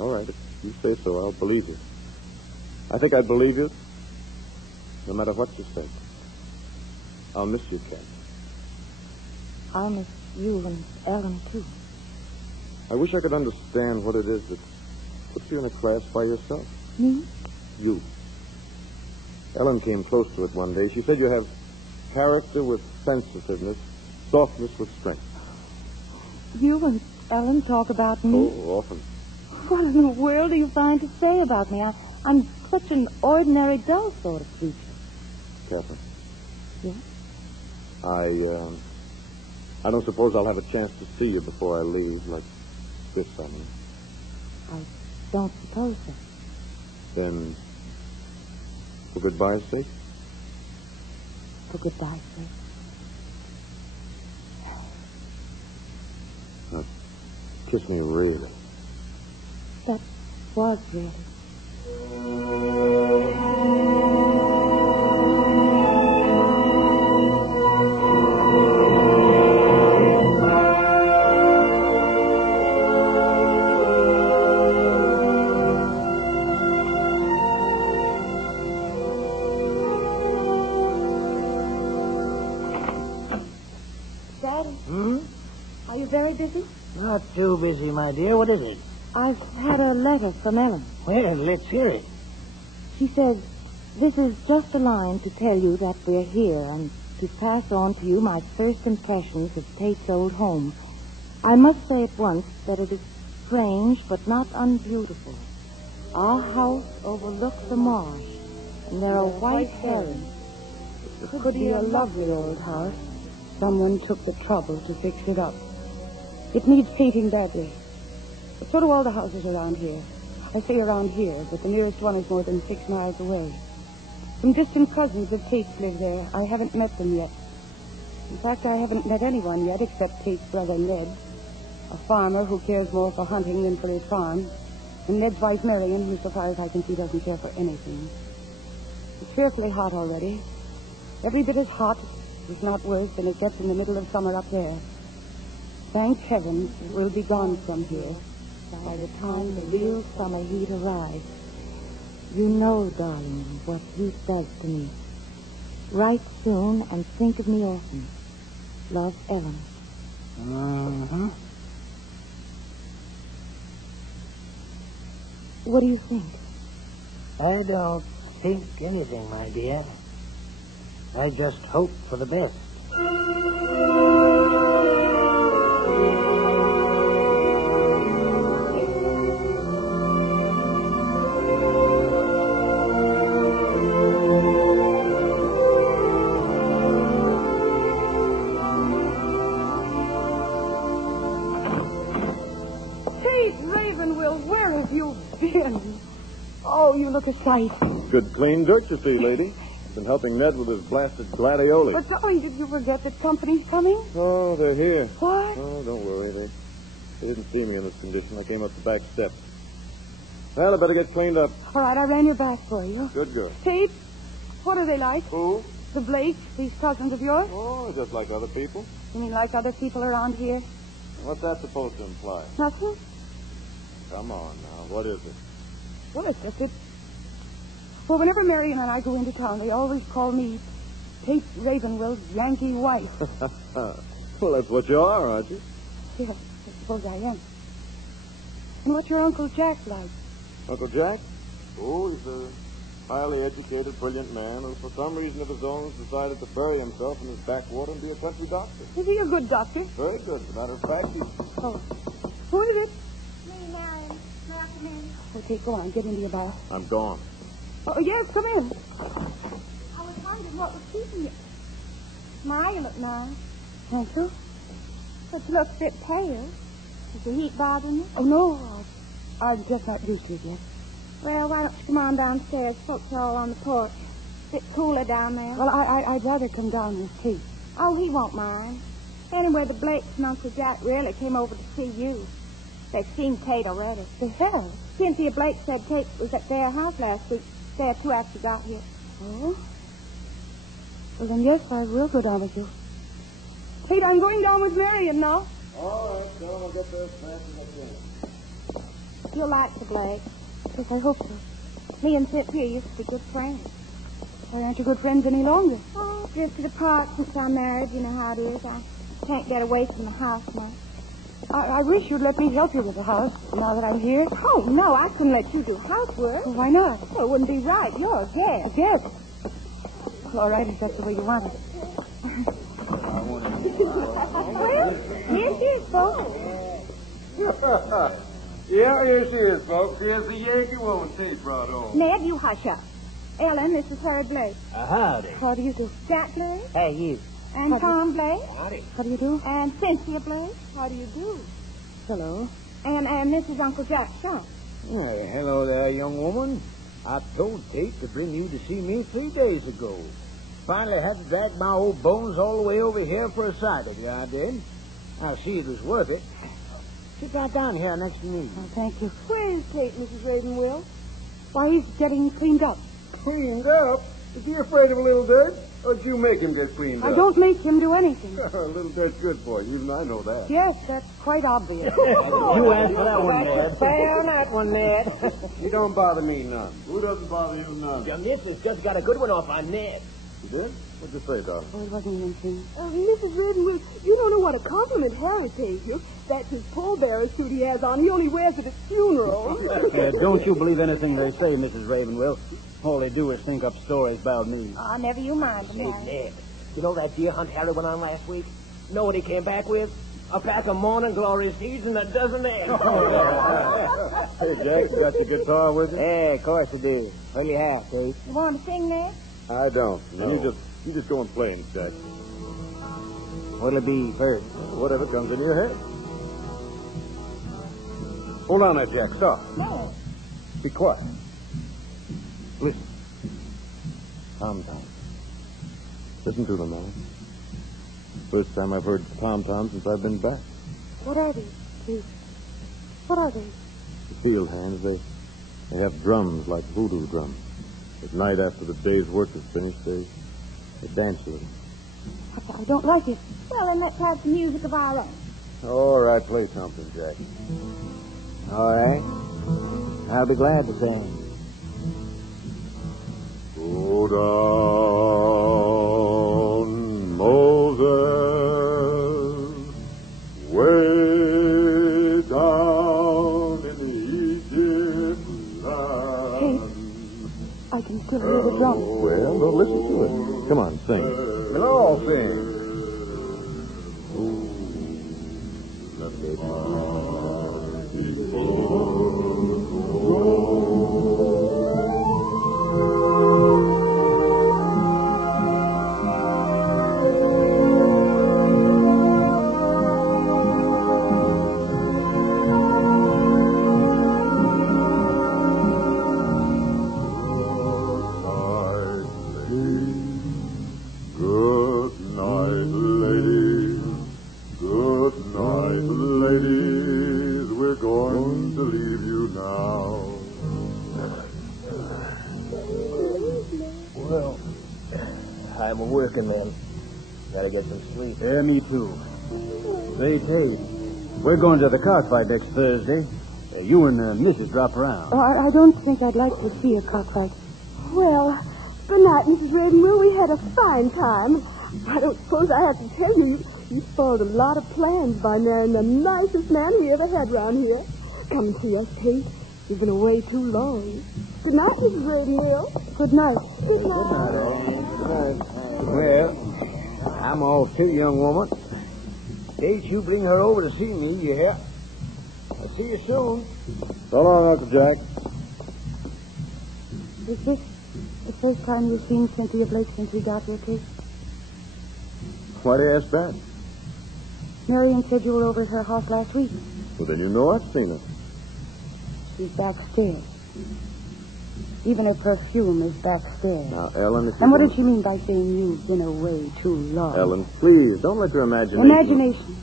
All right, if you say so, I'll believe you. I think I'd believe you no matter what you say. I'll miss you, Kat. I'll miss you and Ellen, too. I wish I could understand what it is that puts you in a class by yourself. Me? You. Ellen came close to it one day. She said you have character with sensitiveness, softness with strength. You and Ellen talk about me? Oh, often. What in the world do you find to say about me? I'm such an ordinary, dull sort of creature. Catherine. Yes? I don't suppose I'll have a chance to see you before I leave, like this summer. I don't suppose so. Then, for goodbye's sake? For goodbye's sake. Now, kiss me really. That was really. Are you very busy? Not too busy, my dear. What is it? I've had a letter from Ellen. Well, let's hear it. She says, this is just a line to tell you that we're here and to pass on to you my first impressions of Tate's old home. I must say at once that it is strange but not unbeautiful. Our house overlooks the marsh, and there are white herons. It could be a lovely old house. Someone took the trouble to fix it up. It needs painting badly. But so do all the houses around here. I say around here, but the nearest one is more than 6 miles away. Some distant cousins of Tate's live there. I haven't met them yet. In fact, I haven't met anyone yet except Tate's brother Ned, a farmer who cares more for hunting than for his farm, and Ned's wife Marion, who, so far as I can see, doesn't care for anything. It's fearfully hot already. Every bit as hot, if not worse, than it gets in the middle of summer up there. Thank heaven we'll be gone from here by the time the real summer heat arrives. You know, darling, what you said to me. Write soon and think of me often. Love, Ellen. Mm-hmm. What do you think? I don't think anything, my dear. I just hope for the best. Tate Ravenwill, where have you been? Oh, you look a sight. Good clean dirt, you see, lady. Been helping Ned with his blasted gladioli. But, darling, did you forget that company's coming? Oh, they're here. What? Oh, don't worry. They didn't see me in this condition. I came up the back steps. Well, I better get cleaned up. All right, I ran your back for you. Good. Tate, what are they like? Who? The Blakes, these cousins of yours? Oh, just like other people. You mean like other people around here? What's that supposed to imply? Nothing? Come on now. What is it? Well, it's just it. Well, whenever Marion and I go into town, they always call me Tate Ravenwill's Yankee wife. Well, that's what you are, aren't you? Yes, I suppose I am. And what's your Uncle Jack like? Uncle Jack? Oh, he's a highly educated, brilliant man who, for some reason of his own, has decided to bury himself in his backwater and be a country doctor. Is he a good doctor? Very good. As a matter of fact, he's... Oh. Who is it? Me, Marion. May I come in? Okay, go on. Get into your bath. I'm gone. Oh, yes, come in. I was wondering what was keeping you. My, you look nice. Thank you. But you look a bit pale. Is the heat bothering you? Oh, no. I'm just not used to it yet. Well, why don't you come on downstairs? Folks are all on the porch. Bit cooler down there. Well, I'd rather come down with Tate. Oh, he won't mind. Anyway, the Blakes and Uncle Jack really came over to see you. They've seen Tate already. They have? Cynthia Blake said Tate was at their house last week. Day or two after you got here. Oh? Well, then, yes, I will go down with you. Tate, I'm going down with Marion now. All right, John, I'll get there as fast as I can. You'll like the Blake. Yes, I hope so. Me and Cynthia used to be good friends. Why aren't you good friends any longer? Oh, drifted apart since our marriage. You know how it is. I can't get away from the house much. I wish you'd let me help you with the house now that I'm here. Oh, no, I couldn't let you do housework. Well, why not? Well, it wouldn't be right. You're a guest. A guest. Well, all right, if that's the way you want it. Well, here she is, folks. Yeah, here she is, folks. Here's the Yankee woman Tate brought home. Ned, you hush up. Ellen, this is Herb Blake. Howdy. How do you do? Jack Blake. Hey, you. And Tom Blake. Howdy. How do you do? And Cynthia Blake. How do you do? Hello. And this is Uncle Jack's son. Hello there, young woman. I told Tate to bring you to see me 3 days ago. Finally had to drag my old bones all the way over here for a sight of you, I did. I see it was worth it. Sit right down here next to me. Oh, thank you. Where is Tate, Mrs. Ravenwill? Why, he's getting cleaned up. Cleaned up? Is he afraid of a little dirt? Or did you make him get cleaned up? I don't make him do anything. A little dirt's good for you. Even I know that. Yes, that's quite obvious. You answer that one, Ned. Found that one, Ned. You don't bother me none. Who doesn't bother you none? Your missus just got a good one off on Ned. You did? What'd you say, darling? Oh, it wasn't anything. Mrs. Ravenwood, you don't know what a compliment Harry pays you. That's his pallbearer suit he has on. He only wears it at funerals. Don't you believe anything they say, Mrs. Ravenwill. All they do is think up stories about me. Oh, never you mind Hey, about it. Ned, you know that deer hunt Harry went on last week? Know what he came back with? A pack of morning glory seeds and a dozen eggs. Hey, Jack, you got your guitar with you? Yeah, of course I do. Only half, Tate. You want to sing, Ned? I don't. No. You just go and play instead. What'll it be first? Whatever comes into your head. Hold on there, Jack. Stop. Ned. Be quiet. Listen. Tom-tom. Listen to them now. First time I've heard tom-tom since I've been back. What are they, please? What are they? The field hands, they have drums like voodoo drums. At night after the day's work is finished, they dance a little. I don't like it. Well, then let's have some music of our own. All right, play something, Jack. All right. I'll be glad to sing. Go down, Moses, way down in Egypt land. I can still hear the drum. Well, don't listen to it. Come on, sing. We'll all sing. Let the I'm a working man. Gotta get some sleep. Yeah, me too. Say, Tate, we're going to the cockfight next Thursday. You and Mrs. drop around. Oh, I don't think I'd like to see a cockfight. Well, good night, Mrs. Ravenwood. We had a fine time. I don't suppose I have to tell you, you spoiled a lot of plans by marrying the nicest man we ever had round here. Come and see us, Tate. You've been away too long. Good night, Mrs. Ravenwood. Good night. Good night. Well, I'm all too, young woman. Tate, you bring her over to see me, you hear? I'll see you soon. So long, Uncle Jack. Is this the first time you've seen Cynthia Blake since we got here, Kate? Why do you ask that? Marion said you were over at her house last week. Well, then you know I've seen her. She's backstairs. Even her perfume is backstairs. Now, Ellen, if you And what don't- did she mean by saying you've been away too long? Ellen, please, don't let your imagination... Imagination.